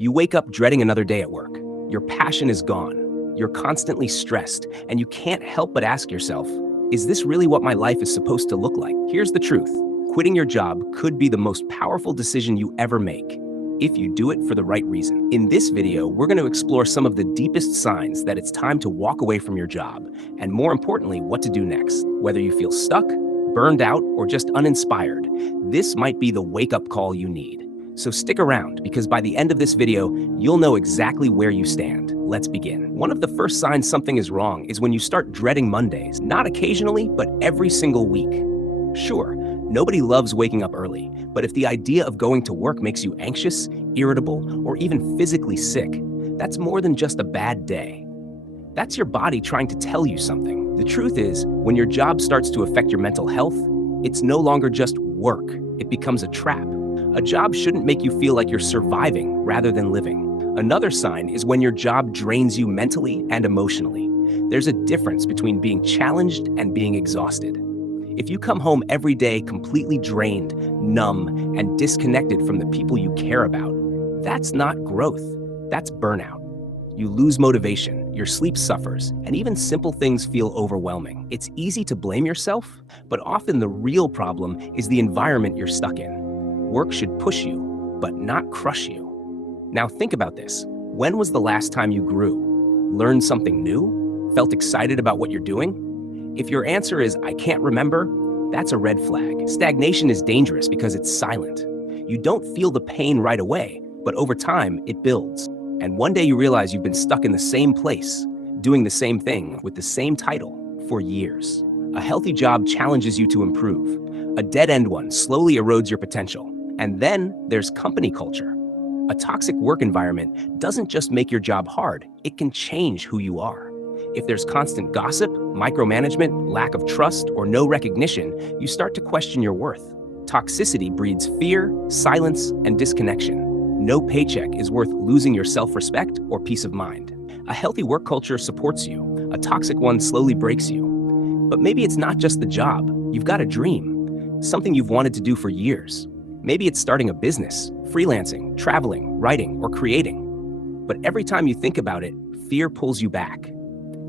You wake up dreading another day at work. Your passion is gone. You're constantly stressed, and you can't help but ask yourself, is this really what my life is supposed to look like? Here's the truth. Quitting your job could be the most powerful decision you ever make, if you do it for the right reason. In this video, we're going to explore some of the deepest signs that it's time to walk away from your job, and more importantly, what to do next. Whether you feel stuck, burned out, or just uninspired, this might be the wake-up call you need. So stick around, because by the end of this video, you'll know exactly where you stand. Let's begin. One of the first signs something is wrong is when you start dreading Mondays, not occasionally, but every single week. Sure, nobody loves waking up early, but if the idea of going to work makes you anxious, irritable, or even physically sick, that's more than just a bad day. That's your body trying to tell you something. The truth is, when your job starts to affect your mental health, it's no longer just work, it becomes a trap. A job shouldn't make you feel like you're surviving rather than living. Another sign is when your job drains you mentally and emotionally. There's a difference between being challenged and being exhausted. If you come home every day completely drained, numb, and disconnected from the people you care about, that's not growth, that's burnout. You lose motivation, your sleep suffers, and even simple things feel overwhelming. It's easy to blame yourself, but often the real problem is the environment you're stuck in. Work should push you, but not crush you. Now think about this. When was the last time you grew? Learned something new? Felt excited about what you're doing? If your answer is, I can't remember, that's a red flag. Stagnation is dangerous because it's silent. You don't feel the pain right away, but over time, it builds. And one day you realize you've been stuck in the same place, doing the same thing with the same title for years. A healthy job challenges you to improve. A dead-end one slowly erodes your potential. And then there's company culture. A toxic work environment doesn't just make your job hard, it can change who you are. If there's constant gossip, micromanagement, lack of trust, or no recognition, you start to question your worth. Toxicity breeds fear, silence, and disconnection. No paycheck is worth losing your self-respect or peace of mind. A healthy work culture supports you. A toxic one slowly breaks you. But maybe it's not just the job. You've got a dream, something you've wanted to do for years. Maybe it's starting a business, freelancing, traveling, writing, or creating. But every time you think about it, fear pulls you back.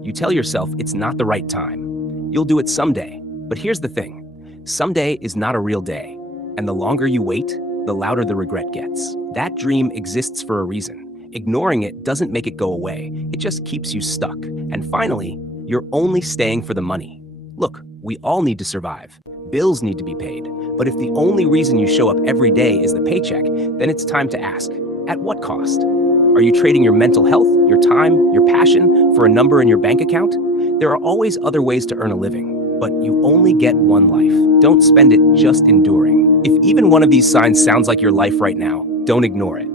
You tell yourself it's not the right time. You'll do it someday. But here's the thing. Someday is not a real day. And the longer you wait, the louder the regret gets. That dream exists for a reason. Ignoring it doesn't make it go away. It just keeps you stuck. And finally, you're only staying for the money. Look, we all need to survive. Bills need to be paid. But if the only reason you show up every day is the paycheck, then it's time to ask, at what cost? Are you trading your mental health, your time, your passion for a number in your bank account? There are always other ways to earn a living, but you only get one life. Don't spend it just enduring. If even one of these signs sounds like your life right now, don't ignore it.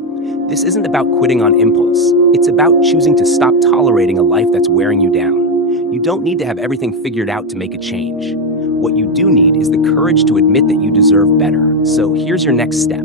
This isn't about quitting on impulse. It's about choosing to stop tolerating a life that's wearing you down. You don't need to have everything figured out to make a change. What you do need is the courage to admit that you deserve better. So here's your next step.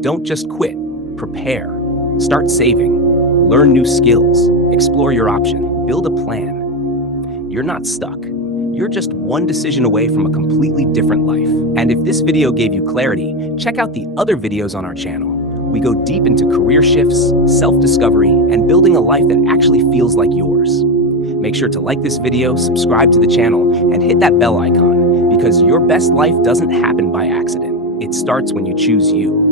Don't just quit, prepare. Start saving, learn new skills, explore your option, build a plan. You're not stuck. You're just one decision away from a completely different life. And if this video gave you clarity, check out the other videos on our channel. We go deep into career shifts, self-discovery, and building a life that actually feels like yours. Make sure to like this video, subscribe to the channel, and hit that bell icon, because your best life doesn't happen by accident. It starts when you choose you.